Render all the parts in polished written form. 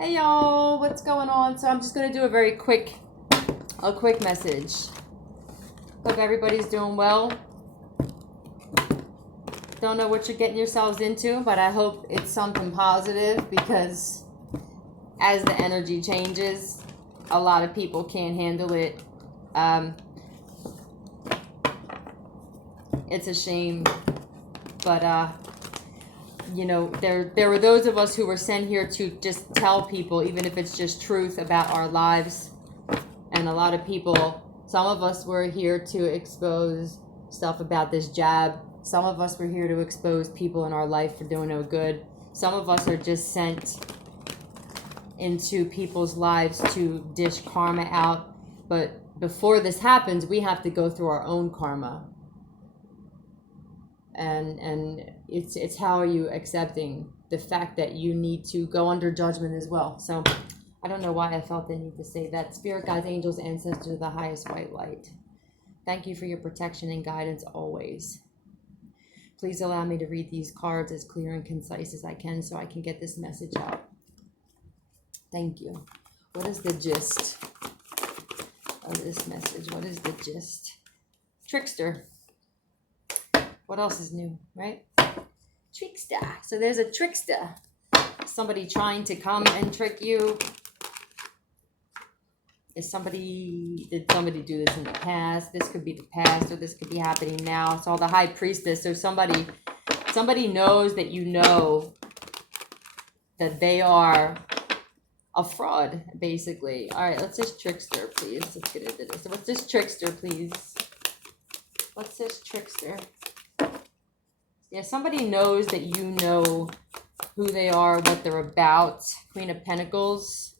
Hey y'all, what's going on? So I'm just gonna do a quick message. Hope everybody's doing well. Don't know what you're getting yourselves into, but I hope it's something positive, because as the energy changes, a lot of people can't handle it. It's a shame, but you know, there were those of us who were sent here to just tell people, even if it's just truth about our lives. And a lot of people, some of us were here to expose stuff about this jab. Some of us were here to expose people in our life for doing no good. Some of us are just sent into people's lives to dish karma out. But before this happens, we have to go through our own karma. And it's how are you accepting the fact that you need to go under judgment as well. So I don't know why I felt the need to say that. Spirit guides, angels, ancestors, the highest white light, thank you for your protection and guidance always. Please allow me to read these cards as clear and concise as I can, so I can get this message out. Thank you. What is the gist of this message? What is the gist? Trickster. What else is new, right? Trickster. So there's a trickster. Somebody trying to come and trick you. Did somebody do this in the past? This could be the past, or this could be happening now. It's all the high priestess. So somebody knows that you know that they are a fraud, basically. All right, let's just trickster, please. Let's get into this. So what's this trickster, please? What's this trickster? Yeah, somebody knows that you know who they are, what they're about. Queen of Pentacles.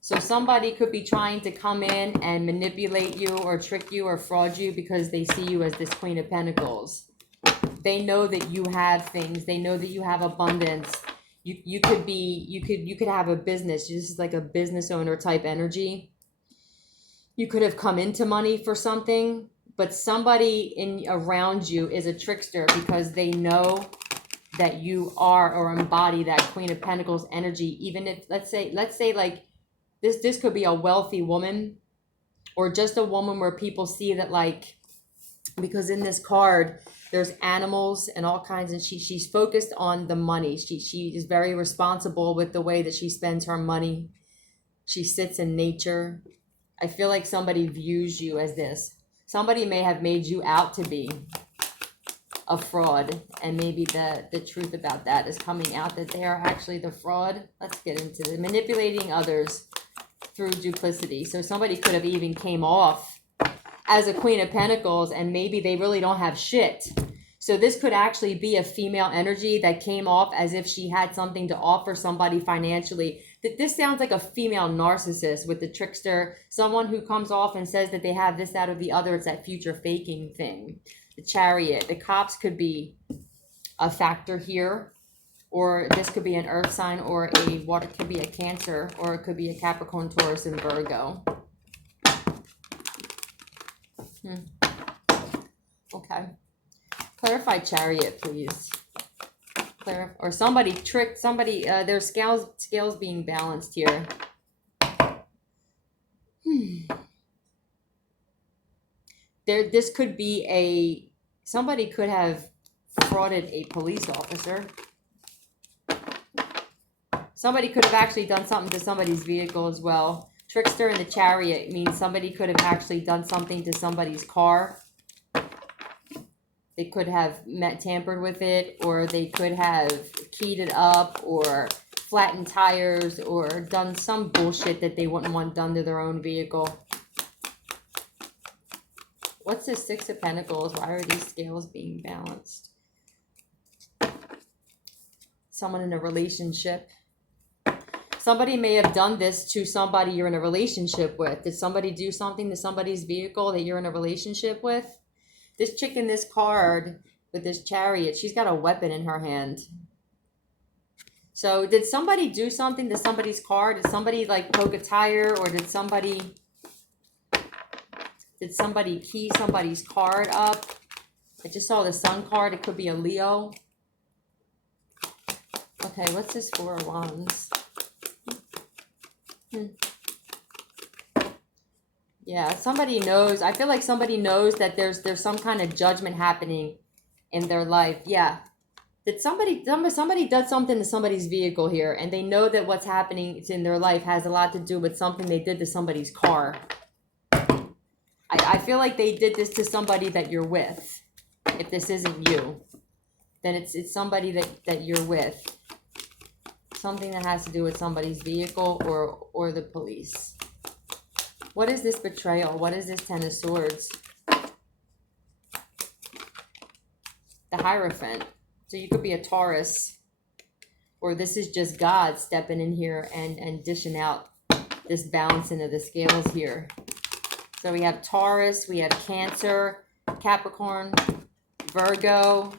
So somebody could be trying to come in and manipulate you or trick you or fraud you because they see you as this Queen of Pentacles. They know that you have things. They know that you have abundance. You could have a business. This is like a business owner type energy. You could have come into money for something. But somebody around you is a trickster because they know that you are or embody that Queen of Pentacles energy. Even if, let's say like this could be a wealthy woman, or just a woman where people see that, like, because in this card there's animals and all kinds, and she's focused on the money. She is very responsible with the way that she spends her money. She sits in nature. I feel like somebody views you as this. Somebody may have made you out to be a fraud, and maybe the truth about that is coming out, that they are actually the fraud. Let's get into it. Manipulating others through duplicity. So somebody could have even came off as a Queen of Pentacles, and maybe they really don't have shit. So this could actually be a female energy that came off as if she had something to offer somebody financially. This sounds like a female narcissist with the trickster, someone who comes off and says that they have this, that, or the other. It's that future faking thing. The Chariot, the cops could be a factor here, or this could be an earth sign, or it could be a Cancer, or it could be a Capricorn, Taurus, and Virgo. Okay. Clarify Chariot, please. Or somebody tricked somebody. There's scales being balanced here. This could be somebody could have frauded a police officer. Somebody could have actually done something to somebody's vehicle as well. Trickster in the Chariot means somebody could have actually done something to somebody's car. They could have tampered with it, or they could have keyed it up, or flattened tires, or done some bullshit that they wouldn't want done to their own vehicle. What's this Six of Pentacles? Why are these scales being balanced? Someone in a relationship. Somebody may have done this to somebody you're in a relationship with. Did somebody do something to somebody's vehicle that you're in a relationship with? This chick in this card with this Chariot, she's got a weapon in her hand. So did somebody do something to somebody's car? Did somebody like poke a tire, or did somebody key somebody's card up? I just saw the Sun card. It could be a Leo. Okay, what's this Four of Wands? Hmm. Yeah, somebody knows. I feel like somebody knows that there's some kind of judgment happening in their life. Yeah. That somebody does something to somebody's vehicle here, and they know that what's happening in their life has a lot to do with something they did to somebody's car. I feel like they did this to somebody that you're with. If this isn't you, then it's somebody that you're with. Something that has to do with somebody's vehicle or the police. What is this betrayal? What is this Ten of Swords? The Hierophant. So you could be a Taurus, or this is just God stepping in here and dishing out this balancing of the scales here. So we have Taurus, we have Cancer, Capricorn, Virgo,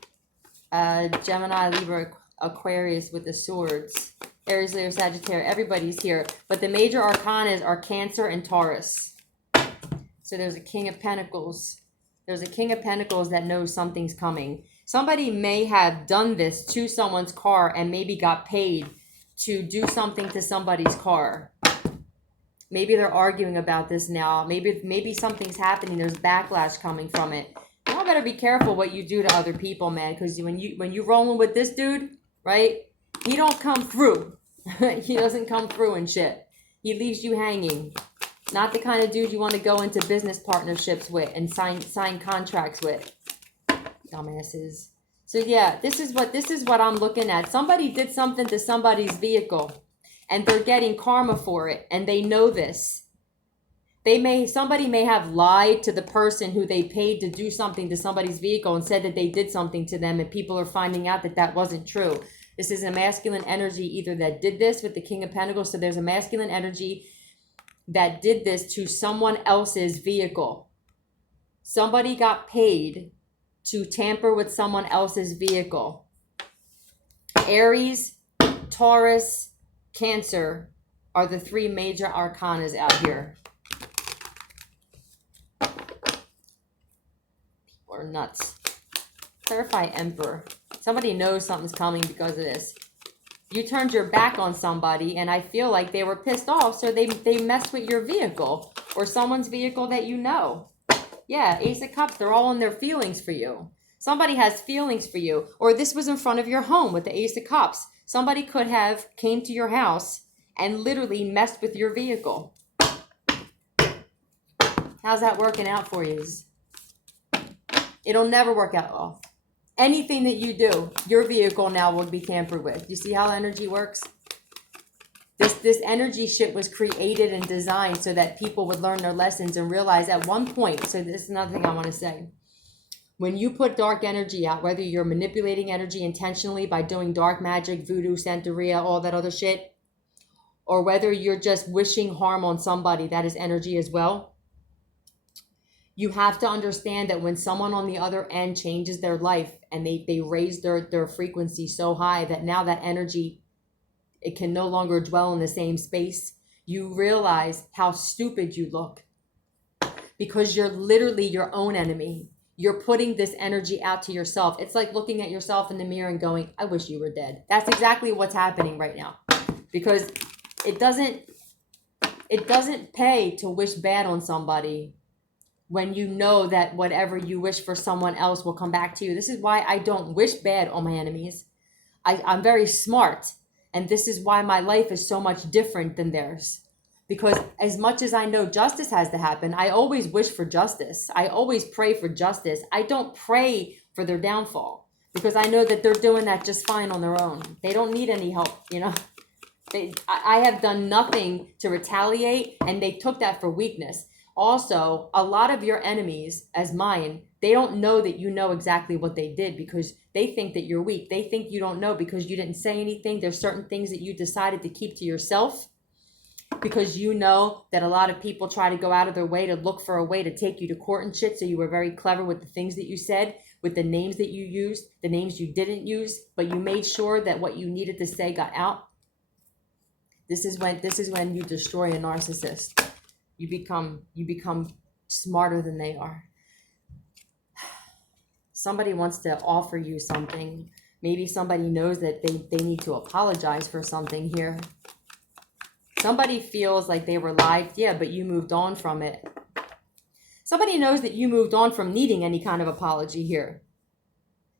Gemini, Libra, Aquarius with the swords. Aries, Leo, Sagittarius, everybody's here. But the major arcanas are Cancer and Taurus. So there's a King of Pentacles. There's a King of Pentacles that knows something's coming. Somebody may have done this to someone's car and maybe got paid to do something to somebody's car. Maybe they're arguing about this now. Maybe something's happening. There's backlash coming from it. Y'all better be careful what you do to other people, man. Because when you rolling with this dude, right? He don't come through. He doesn't come through and shit. He leaves you hanging. Not the kind of dude you want to go into business partnerships with and sign contracts with. Dumbasses. So yeah, this is what I'm looking at. Somebody did something to somebody's vehicle, and they're getting karma for it, and they know this. Somebody may have lied to the person who they paid to do something to somebody's vehicle and said that they did something to them, and people are finding out that that wasn't true. This is a masculine energy either that did this with the King of Pentacles. So there's a masculine energy that did this to someone else's vehicle. Somebody got paid to tamper with someone else's vehicle. Aries, Taurus, Cancer are the three major arcanas out here. Or nuts. Clarify Emperor. Somebody knows something's coming because of this. You turned your back on somebody, and I feel like they were pissed off, so they messed with your vehicle or someone's vehicle that you know. Yeah, Ace of Cups, they're all in their feelings for you. Somebody has feelings for you. Or this was in front of your home with the Ace of Cups. Somebody could have came to your house and literally messed with your vehicle. How's that working out for you? It'll never work out well. Anything that you do, your vehicle now will be tampered with. You see how energy works? This energy shit was created and designed so that people would learn their lessons and realize at one point, so this is another thing I want to say. When you put dark energy out, whether you're manipulating energy intentionally by doing dark magic, voodoo, Santeria, all that other shit, or whether you're just wishing harm on somebody, that is energy as well. You have to understand that when someone on the other end changes their life and they raise their frequency so high that now that energy, it can no longer dwell in the same space, you realize how stupid you look because you're literally your own enemy. You're putting this energy out to yourself. It's like looking at yourself in the mirror and going, I wish you were dead. That's exactly what's happening right now, because it doesn't pay to wish bad on somebody when you know that whatever you wish for someone else will come back to you. This is why I don't wish bad on my enemies. I'm very smart. And this is why my life is so much different than theirs. Because as much as I know justice has to happen, I always wish for justice. I always pray for justice. I don't pray for their downfall because I know that they're doing that just fine on their own. They don't need any help, you know. I have done nothing to retaliate, and they took that for weakness. Also, a lot of your enemies, as mine, they don't know that you know exactly what they did because they think that you're weak. They think you don't know because you didn't say anything. There's certain things that you decided to keep to yourself because you know that a lot of people try to go out of their way to look for a way to take you to court and shit. So you were very clever with the things that you said, with the names that you used, the names you didn't use, but you made sure that what you needed to say got out. This is when you destroy a narcissist. You become smarter than they are. Somebody wants to offer you something. Maybe somebody knows that they need to apologize for something here. Somebody feels like they were lied. Yeah, but you moved on from it. Somebody knows that you moved on from needing any kind of apology here.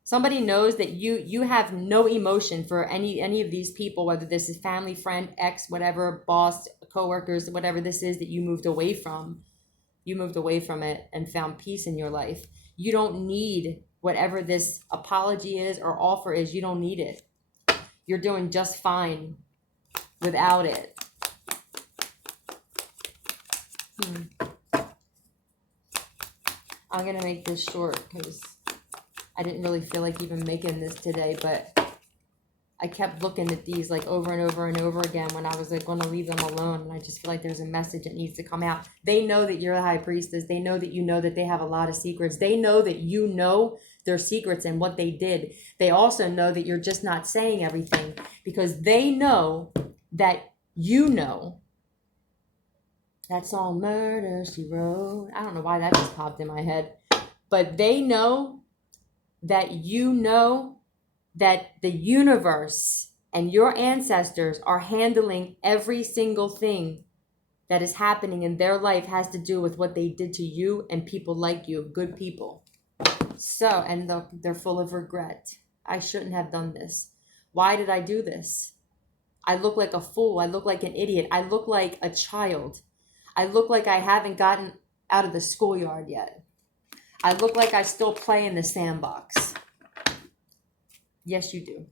Somebody knows that you have no emotion for any of these people, whether this is family, friend, ex, whatever, boss, coworkers, whatever this is that you moved away from. You moved away from it and found peace in your life. You don't need whatever this apology is or offer is. You don't need it. You're doing just fine without it. I'm going to make this short because I didn't really feel like even making this today, but I kept looking at these like over and over and over again when I was like going to leave them alone. And I just feel like there's a message that needs to come out. They know that you're a high priestess. They know that you know that they have a lot of secrets. They know that you know their secrets and what they did. They also know that you're just not saying everything because they know that you know. That's all murder, she wrote. I don't know why that just popped in my head. But they know that you know that the universe and your ancestors are handling every single thing that is happening in their life has to do with what they did to you and people like you, good people. So, and they're full of regret. I shouldn't have done this. Why did I do this? I look like a fool. I look like an idiot. I look like a child. I look like I haven't gotten out of the schoolyard yet. I look like I still play in the sandbox. Yes, you do.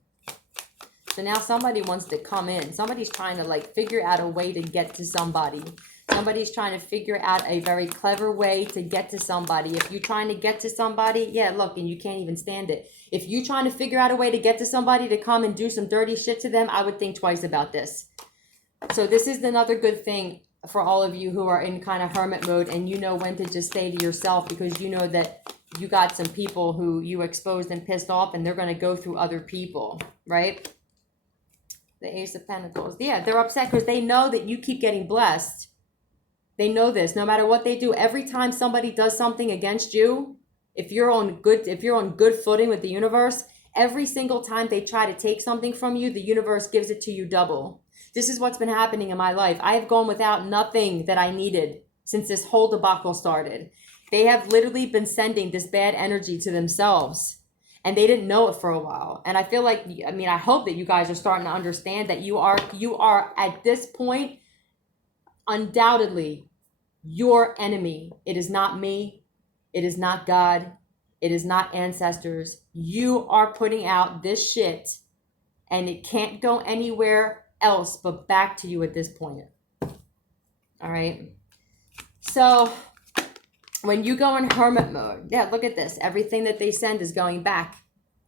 So now somebody wants to come in. Somebody's trying to like figure out a way to get to somebody. Somebody's trying to figure out a very clever way to get to somebody. If you're trying to get to somebody, yeah, look, and you can't even stand it. If you're trying to figure out a way to get to somebody to come and do some dirty shit to them, I would think twice about this. So this is another good thing for all of you who are in kind of hermit mode and you know when to just stay to yourself because you know that you got some people who you exposed and pissed off and they're going to go through other people, right? The Ace of Pentacles. Yeah, they're upset because they know that you keep getting blessed. They know this. No matter what they do, every time somebody does something against you, if you're on good footing with the universe, every single time they try to take something from you, the universe gives it to you double. This is what's been happening in my life. I have gone without nothing that I needed since this whole debacle started. They have literally been sending this bad energy to themselves and they didn't know it for a while. And I feel like, I hope that you guys are starting to understand that you are at this point, undoubtedly your enemy. It is not me. It is not God. It is not ancestors. You are putting out this shit and it can't go anywhere else but back to you at this point. All right. So when you go in hermit mode, yeah, look at this. Everything that they send is going back.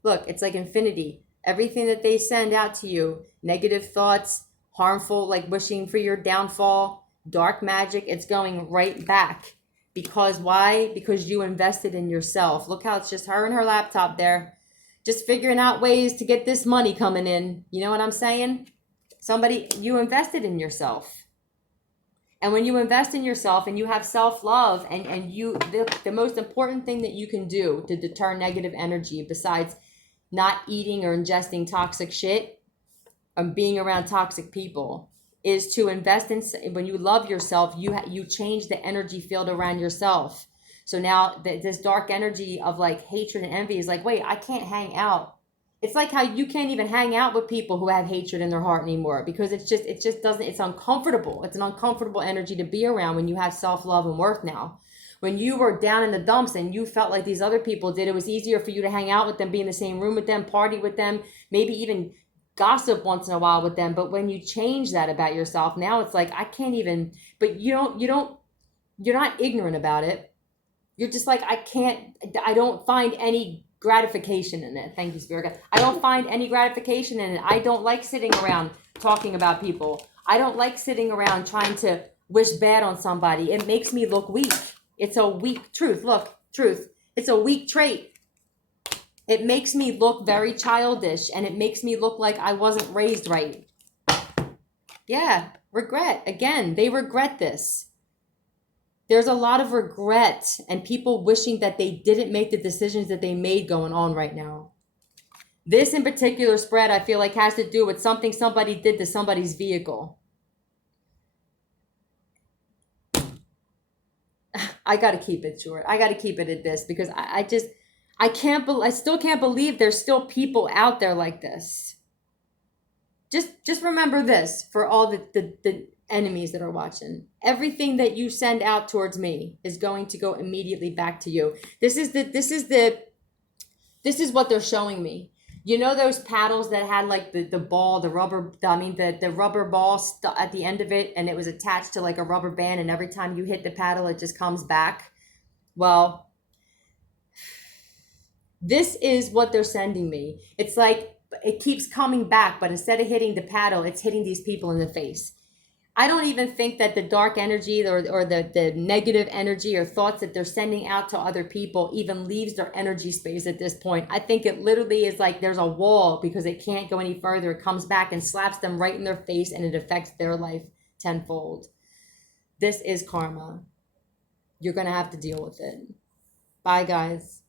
Look, it's like infinity. Everything that they send out to you, negative thoughts, harmful, like wishing for your downfall, dark magic, it's going right back. Because why? Because you invested in yourself. Look how it's just her and her laptop there, just figuring out ways to get this money coming in. You know what I'm saying? You invested in yourself. And when you invest in yourself and you have self-love and the most important thing that you can do to deter negative energy besides not eating or ingesting toxic shit and being around toxic people is to invest in, when you love yourself, you change the energy field around yourself. So now this dark energy of like hatred and envy is like, wait, I can't hang out. It's like how you can't even hang out with people who have hatred in their heart anymore because it just doesn't, it's uncomfortable. It's an uncomfortable energy to be around when you have self-love and worth now. When you were down in the dumps and you felt like these other people did, it was easier for you to hang out with them, be in the same room with them, party with them, maybe even gossip once in a while with them. But when you change that about yourself, now it's like, I can't even, but you're not ignorant about it. You're just like, I don't find any gratification in it. Thank you, Spirit God. I don't find any gratification in it. I don't like sitting around talking about people. I don't like sitting around trying to wish bad on somebody. It makes me look weak. It's a weak truth. Look, truth. It's a weak trait. It makes me look very childish and it makes me look like I wasn't raised right. Yeah, regret. Again, they regret this. There's a lot of regret and people wishing that they didn't make the decisions that they made going on right now. This in particular spread, I feel like has to do with something somebody did to somebody's vehicle. I got to keep it short. I got to keep it at this because I still can't believe there's still people out there like this. Just remember this for all the enemies that are watching. Everything that you send out towards me is going to go immediately back to you. This is what they're showing me. You know those paddles that had like the ball, the rubber ball at the end of it, and it was attached to like a rubber band, and every time you hit the paddle, it just comes back? Well, this is what they're sending me. It's like it keeps coming back, but instead of hitting the paddle, it's hitting these people in the face. I don't even think that the dark energy or the negative energy or thoughts that they're sending out to other people even leaves their energy space at this point. I think it literally is like there's a wall because it can't go any further. It comes back and slaps them right in their face, and it affects their life tenfold. This is karma. You're going to have to deal with it. Bye, guys.